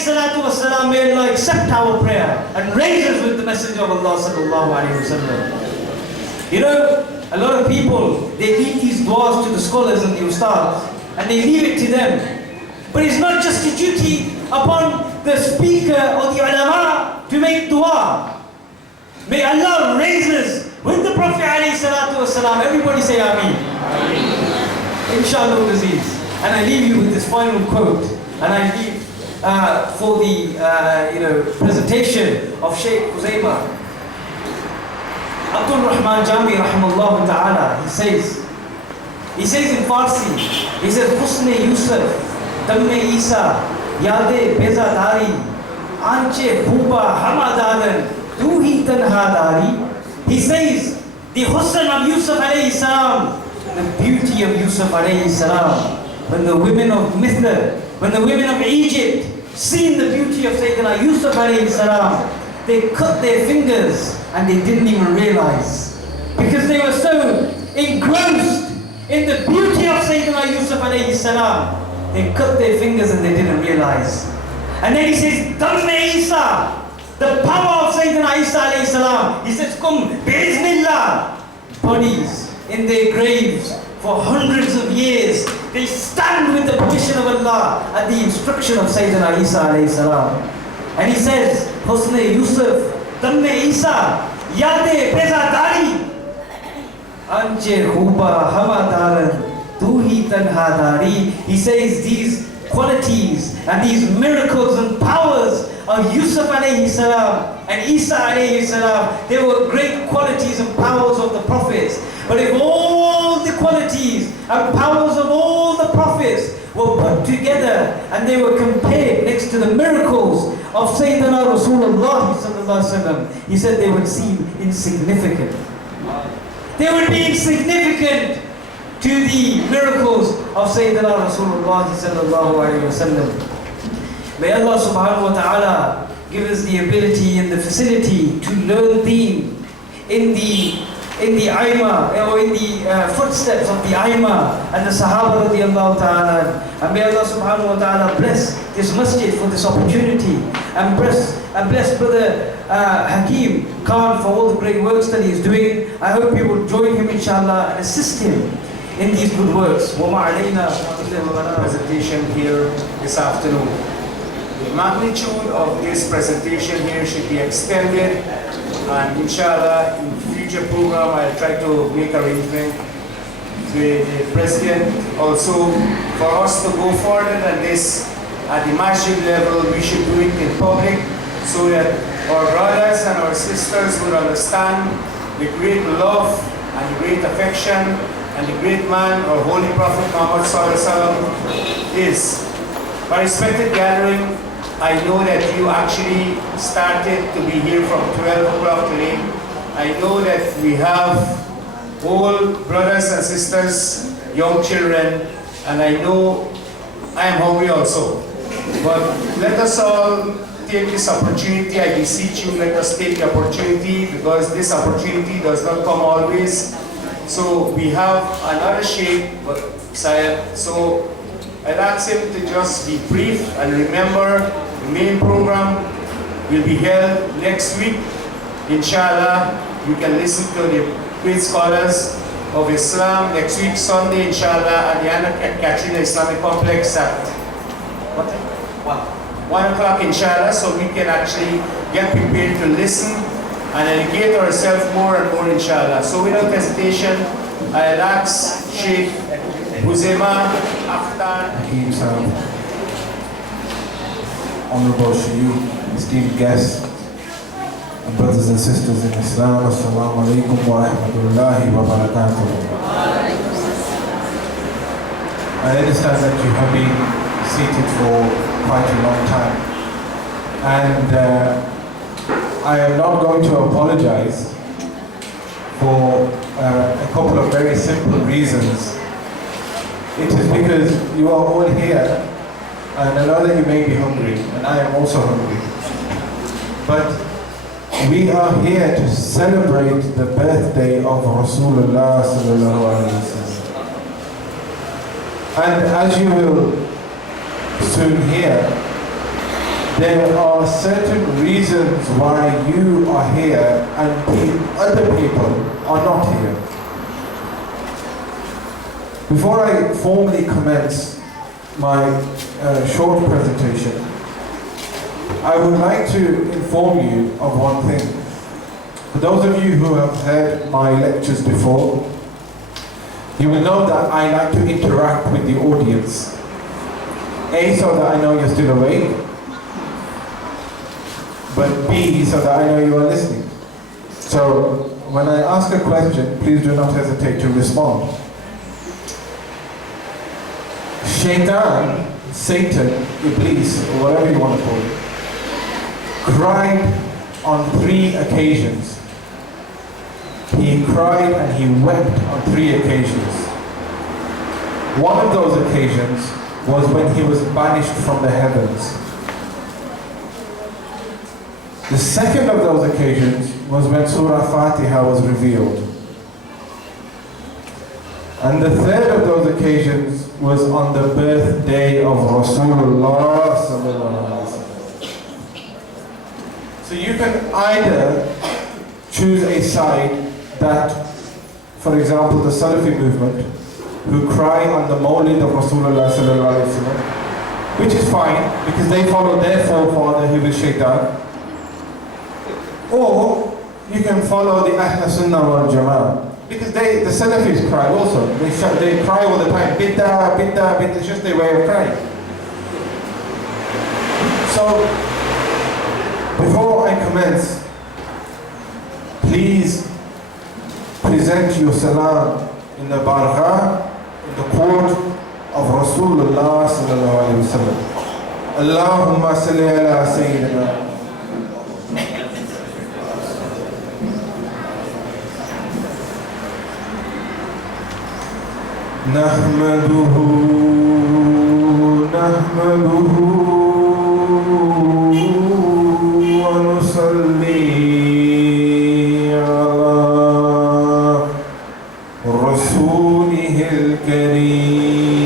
Salatu wassalam, may Allah accept our prayer and raise us with the Messenger of Allah sallallahu alayhi wa sallam. You know, a lot of people, they leave these du'as to the scholars and the ustads, and they leave it to them. But it's not just a duty upon the speaker or the ulama to make dua. May Allah raise us with the Prophet alayhi salatu wasalam. Everybody say Ameen. Inshallah Aziz. And I leave you with this final quote. And I leave for the presentation of Shaykh Huzaymah. Abdul Rahman Jami rahimahullah ta'ala, he says in Farsi, he says, Husne Yusuf, Damme Isa, Yade Bezadari, Anche Huba Hamadadan, Duhi Tanhadari. He says, the husn of Yusuf alayhi salam, the beauty of Yusuf alayhi salam, when the women of Misr, when the women of Egypt seen the beauty of Sayyidina Yusuf alayhi salam, they cut their fingers and they didn't even realize, because they were so engrossed in the beauty of Sayyidina Yusuf alayhi salam, they cut their fingers and they didn't realize. And then he says, Damme Isa, the power of Sayyidina Isa alayhi salam. He says, Kum bi'iznillah. Bodies in their graves for hundreds of years, they stand with the permission of Allah at the instruction of Sayyidina Isa alayhi salam. And he says, Husne Yusuf, Damme Isa, Yade Bezadari, Anche Huba Hamadaran, Duhi Tanhadari. He says these qualities and these miracles and powers of Yusuf alayhi salam and Isa alayhi salam, they were great qualities and powers of the prophets. But if all the qualities and powers of all the prophets were put together and they were compared next to the miracles of Sayyidina Rasulullah sallallahu alaihi wasallam, he said they would seem insignificant. They would be insignificant to the miracles of Sayyidina Rasulullah sallallahu alaihi wasallam. May Allah subhanahu wa ta'ala give us the ability and the facility to learn deen in the Aima, or in the footsteps of the Aima and the Sahaba radiallahu ta'ala. And may Allah subhanahu wa ta'ala bless this masjid for this opportunity, and bless Brother Hakim Khan for all the great works that he is doing. I hope you will join him inshallah and assist him in these good works. Presentation here this afternoon. The magnitude of this presentation here should be extended, and inshallah in future program I'll try to make arrangement with the President also for us to go further than this at the Masjid level. We should do it in public so that our brothers and our sisters would understand the great love and the great affection and the great man, our Holy Prophet Muhammad sallallahu alaihi wasallam is. My respected gathering, I know that you actually started to be here from 12 o'clock today. I know that we have old brothers and sisters, young children, and I know I am hungry also. But let us all take this opportunity. I beseech you, let us take the opportunity, because this opportunity does not come always. So we have another Shaykh, so I'd ask him to just be brief, and remember the main program will be held next week. Inshallah, you can listen to the great scholars of Islam next week, Sunday, inshallah, at the Catherina Islamic complex at what time? 1 o'clock, inshallah, so we can actually get prepared to listen and educate ourselves more and more, inshallah. So without hesitation, I'll ask Shaykh Huzaymah, Akhtar. Honorable Suyuti, esteemed guests, and brothers and sisters in Islam, Assalamu alaikum wa rahmatullahi wa barakatuh. I understand that you have been seated for quite a long time, and I am not going to apologize for a couple of very simple reasons. It is because you are all here, and I know that you may be hungry, and I am also hungry. But we are here to celebrate the birthday of Rasulullah sallallahu alaihi wasallam. And as you will soon hear, there are certain reasons why you are here and other people are not here. Before I formally commence my short presentation, I would like to inform you of one thing. For those of you who have heard my lectures before, you will know that I like to interact with the audience. A, so that I know you're still awake, but B, so that I know you are listening. So when I ask a question, please do not hesitate to respond. Shaitan, Satan, Iblis, or whatever you want to call it, cried on 3 occasions. He cried and he wept on 3 occasions. One of those occasions was when he was banished from the heavens. The second of those occasions was when Surah Fatiha was revealed. And the third of those occasions was on the birthday of Rasulullah sallallahu alaihi wasallam. So you can either choose a side that, for example, the Salafi movement, who cry on the Mawlid of Rasulullah sallallahu alaihi wasallam, which is fine because they follow their forefather who was Shaitan. Or you can follow the Ahl Sunnah wal Jama'ah, because the Salafis cry also. They cry all the time. Bid'ah, bid'ah, bid'ah. It's just their way of crying. So, before I commence, please present your salam in the barqa, in the court of Rasulullah sallallahu alayhi wa sallam. Allahumma salli ala Sayyidina. نحمده ونصلي على رسوله الكريم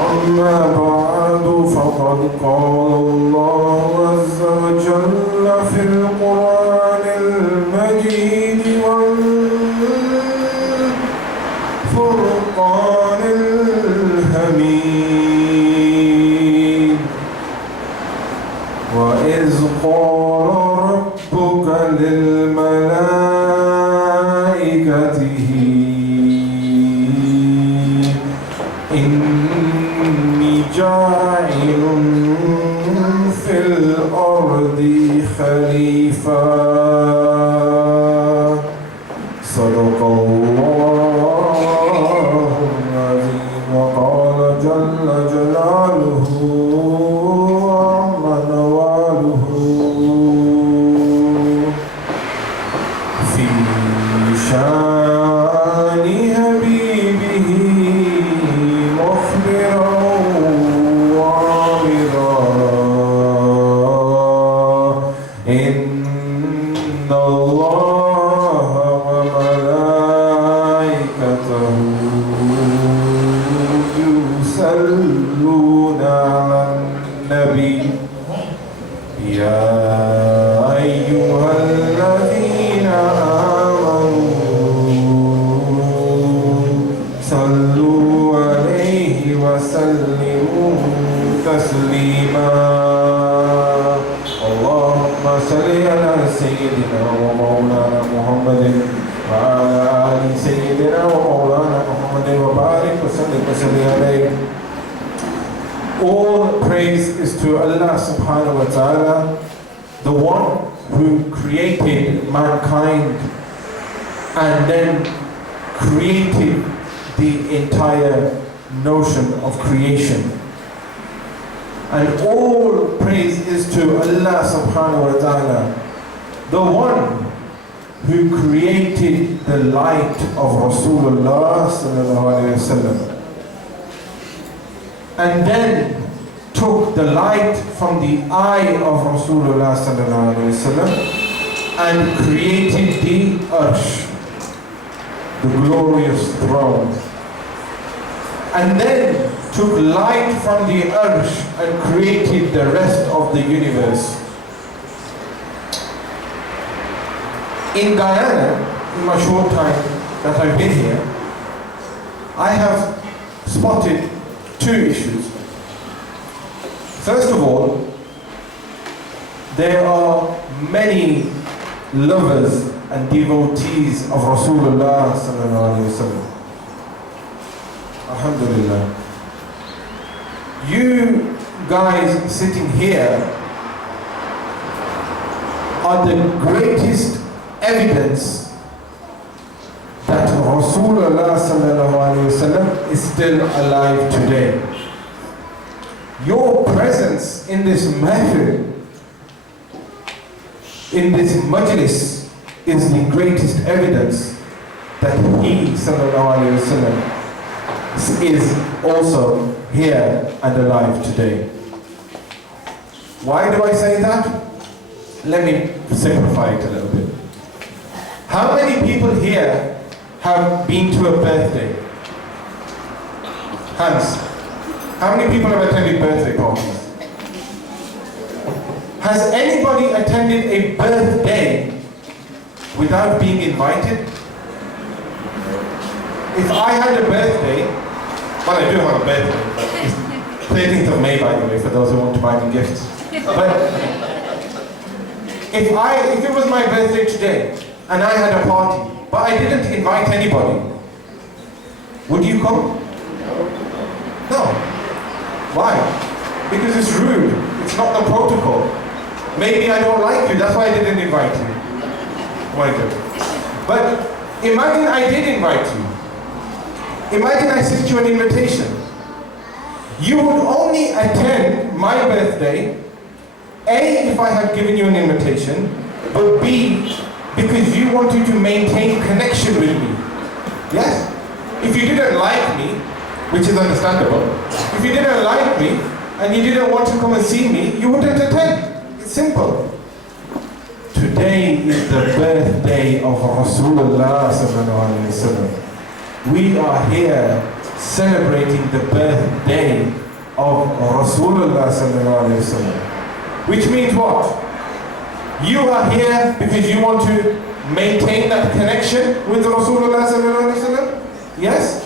أما بعد فقد قال الله عز وجل في القرآن المجيد والفرقان الحميد وإذ قال ربك للملائكة إني جاعل في الأرض خليفة صدق الله العظيم وقال جل جلاله وعم نواله في شان حبيبه مخبرا وعامرا إن الله وملائكته يصلون على النبي يا أيها الذين آمنوا صلوا عليه وسلموا تسليما اللهم صل على سيدنا ومولانا محمد وعلى آل سيدنا ومولانا محمد وبارك وسلم عليه. All praise is to Allah subhanahu wa ta'ala, the one who created mankind and then created the entire notion of creation. And all praise is to Allah subhanahu wa ta'ala, the one who created the light of Rasulullah sallallahu alayhi wa sallam, and then took the light from the eye of Rasulullah sallallahu alayhi wa sallam and created the arsh, the glorious throne, and then took light from the earth and created the rest of the universe. In Guyana, in my short time that I've been here, I have spotted two issues. First of all, there are many lovers and devotees of Rasulullah sallallahu alaihi wasallam. Alhamdulillah. You guys sitting here are the greatest evidence that Rasulullah sallallahu alaihi wasallam is still alive today. Your presence in this mahfil, in this majlis, is the greatest evidence that he sallallahu alaihi wasallam is also here and alive today. Why do I say that? Let me simplify it a little bit. How many people here have been to a birthday? Hands. How many people have attended birthday parties? Has anybody attended a birthday without being invited? If I had a birthday, well, I do have a birthday. It's 13th of May, by the way, for those who want to buy me gifts. But if it was my birthday today and I had a party, but I didn't invite anybody, would you come? No. Why? Because it's rude. It's not the protocol. Maybe I don't like you, that's why I didn't invite you. But imagine I did invite you. Imagine I sent you an invitation. You would only attend my birthday, A, if I had given you an invitation, but B, because you wanted to maintain connection with me. Yes? If you didn't like me, which is understandable, if you didn't like me and you didn't want to come and see me, you wouldn't attend. It's simple. Today is the birthday of Rasulullah sallallahu alaihi wasallam. We are here celebrating the birthday of Rasulullah sallallahu alaihi wasallam. Which means what? You are here because you want to maintain that connection with Rasulullah sallallahu alaihi wasallam? Yes?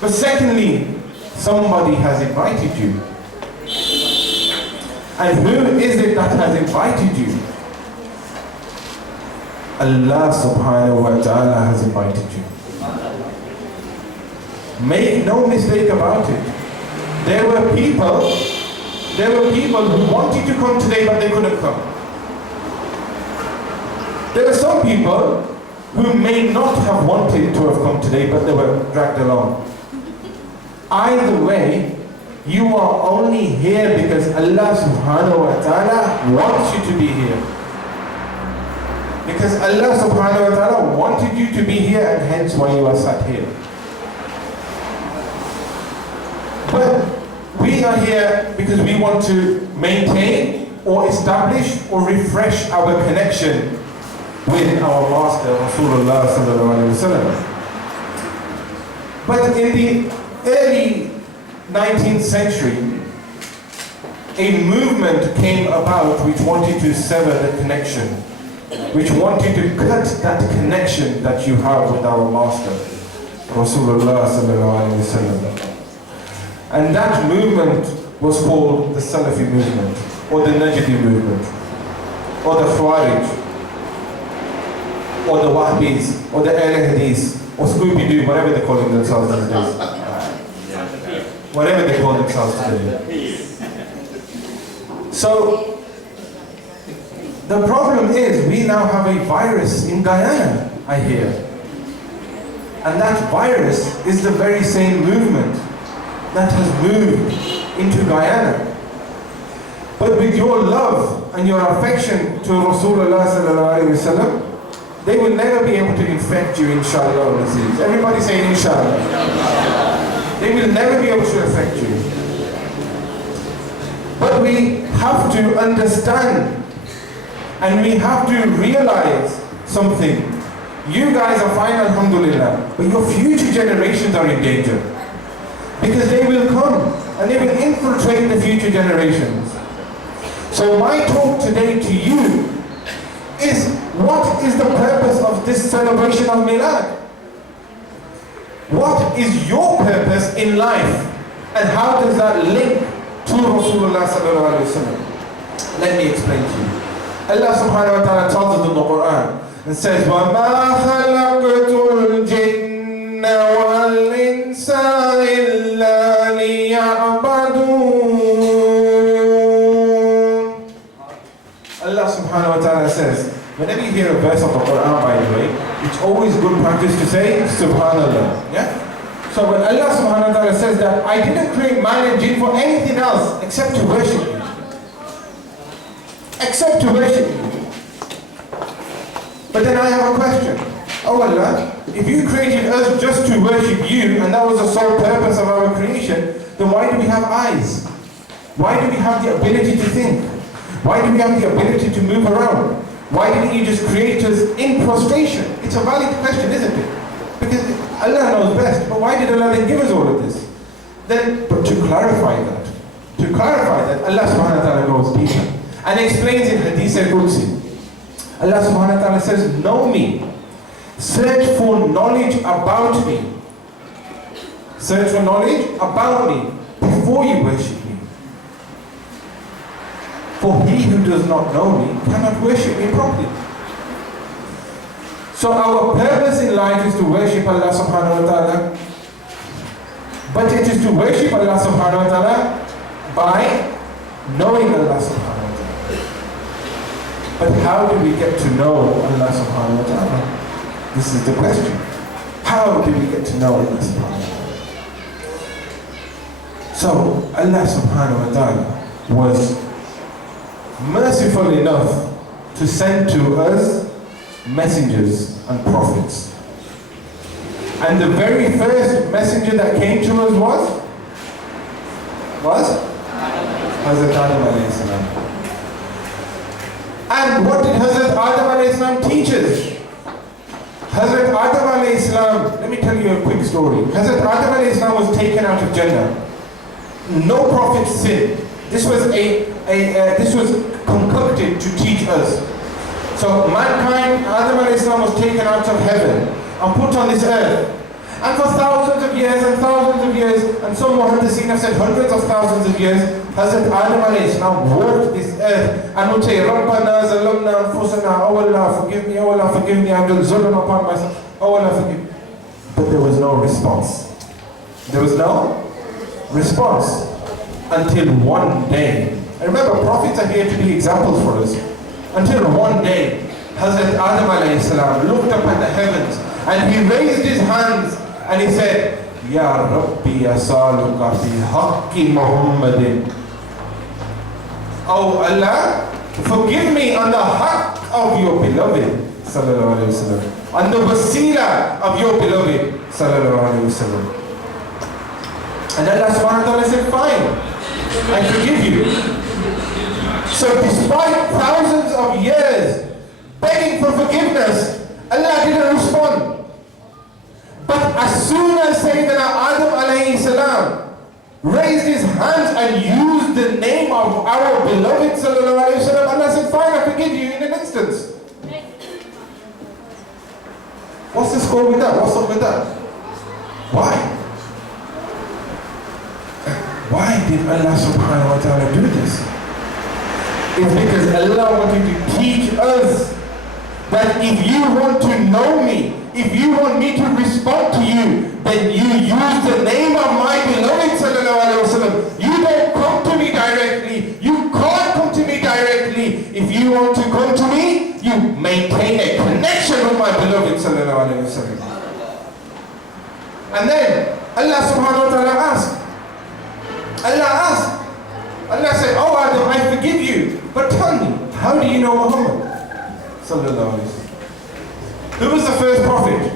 But secondly, somebody has invited you. And who is it that has invited you? Allah subhanahu wa ta'ala has invited you. Make no mistake about it. There were people who wanted to come today but they couldn't come. There were some people who may not have wanted to have come today but they were dragged along. Either way, you are only here because Allah subhanahu wa ta'ala wants you to be here. Because Allah subhanahu wa ta'ala wanted you to be here and hence why you are sat here. But we are here because we want to maintain or establish or refresh our connection with our Master Rasulullah sallallahu alaihi wasallam. But in the early 19th century, a movement came about which wanted to sever the connection, which wanted to cut that connection that you have with our Master Rasulullah sallallahu alaihi wasallam. And that movement was called the Salafi movement, or the Najdi movement, or the Khawarij, or the Wahhabis, or the Ahl Hadith, or Scooby-Doo, whatever they call themselves these days. Whatever they call themselves today. So, the problem is we now have a virus in Guyana, I hear. And that virus is the very same movement that has moved into Guyana. But with your love and your affection to Rasulullah sallallahu alaihi wasallam, they will never be able to infect you, inshallah. Everybody say inshallah. They will never be able to affect you. But we have to understand and we have to realize something. You guys are fine, alhamdulillah, but your future generations are in danger. because they will come and they will infiltrate the future generations. So my talk today to you is, what is the purpose of this celebration of Milad? What is your purpose in life, and how does that link to Rasulullah sallallahu alaihi wasallam? Let me explain to you. Allah subhanahu wa ta'ala tells us in the Quran and says, وَمَا خَلَقْتُ الْجِنَّ وَالْإِنسَ إِلَّا لِيَعْبَدُونَ. Allah subhanahu wa ta'ala says, whenever you hear a verse of the Quran, by the way, it's always good practice to say Subhanallah. Yeah? So when Allah subhanahu wa ta'ala says that I didn't create man and jinn for anything else except to worship me. Except to worship me. But then I have a question. Oh Allah, if you created us just to worship you, and that was the sole purpose of our creation, then why do we have eyes? Why do we have the ability to think? Why do we have the ability to move around? Why didn't you just create us in prostration? It's a valid question, isn't it? Because Allah knows best. But why did Allah then give us all of this? But to clarify that, Allah subhanahu wa ta'ala goes deeper and explains in Hadith al-Qudsi. Allah subhanahu wa ta'ala says, know me. Search for knowledge about me. Search for knowledge about me before you worship me. For he who does not know me cannot worship me properly. So our purpose in life is to worship Allah subhanahu wa ta'ala. But it is to worship Allah subhanahu wa ta'ala by knowing Allah subhanahu wa ta'ala. But how do we get to know Allah subhanahu wa ta'ala? This is the question. How do we get to know Allah subhanahu wa ta'ala? So Allah subhanahu wa ta'ala was merciful enough to send to us messengers and prophets. And the very first messenger that came to us was Hazrat Adam alayhi salam. And what did Hazrat Adam alayhi salam teach us? Hazrat Adam alayhi salam, let me tell you a quick story. Hazrat Adam alayhi salam was taken out of Jannah. No prophet sinned. This was concocted to teach us. So mankind, Adam alayhi salam was taken out of heaven and put on this earth. And for thousands of years, and some muhaddithin have said hundreds of thousands of years, Hazrat Adam alayhi salam walked this earth and would say, Rabbana zalamna anfusana, oh Allah forgive me, I've done zulm upon myself, oh Allah forgive me. But there was no response. There was no response until one day. And remember, prophets are here to be examples for us. Until one day, Hazrat Adam alayhi salam looked up at the heavens and he raised his hands and he said, Ya Rabbi asaluka fi haqqi Muhammadin. Oh Allah, forgive me on the haqq of your beloved, sallallahu alayhi wa sallam, on the wasila of your beloved, sallallahu alayhi wa sallam. And Allah subhanahu wa ta'ala said, fine, I forgive you. So despite thousands of years begging for forgiveness, Allah didn't respond. But as soon as Sayyidina Adam alayhi salam raised his hands and used the name of our beloved sallallahu alayhi wa sallam, Allah said, fine, I forgive you in an instance. What's the score with that? What's up with that? Why? Why did Allah subhanahu wa ta'ala do this? It's because Allah wanted to teach us that if you want to know me, if you want me to respond to you, then you use the name of my beloved sallallahu alayhi wa sallam. You don't come to me directly. You can't come to me directly. If you want to come to me, you maintain a connection with my beloved sallallahu alayhi wa sallam. And then Allah subhanahu wa ta'ala asked. Allah said, oh Adam, I forgive you. But tell me, how do you know Muhammad? Sallallahu alayhi wa sallam. Who was the first prophet?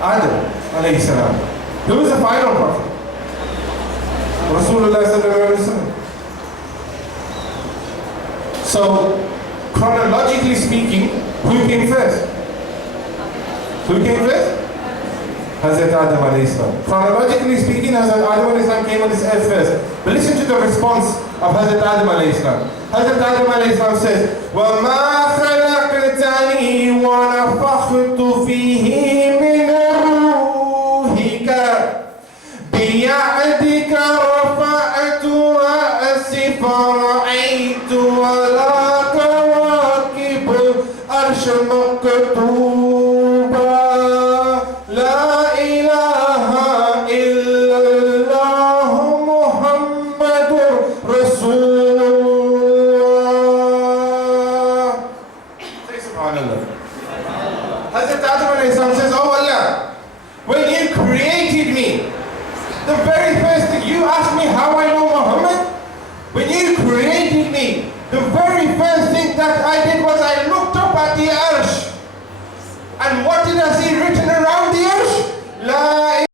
Adam alayhi salam. Who was the final prophet? Rasulullah sallallahu alayhi wa sallam. So, chronologically speaking, who came first? Who came first? Hazrat Adam alayhi salam. Chronologically speaking, Hazrat Adam alayhi salam came on this earth first. But listen to the response of Hazrat Adam alayhi salam. Hazrat Adam alayhi salam says, وَمَا خَلَقْتَنِي وَنَفَخْتُ فِيهِ مِنْ رُوحِكَ بِيَدِكَ رَفَعْتُ رَأْسِي فَرَأَيْتُ وَلَا كَوَاكِبُ الْأَرْشِ مَكْتُوبًا لَا إِلَهَ إِلَّا اللَّهُ مُحَمَّدٌ رَسُولُ اللَّهِ. Say subhanallah. Hazrat Adam alayhi salam says, oh Allah, when you created me, the very first thing, you asked me how I know Muhammad? When you created me, the very first thing that I did was I looked up at the arsh. And what did I see written around the arsh? La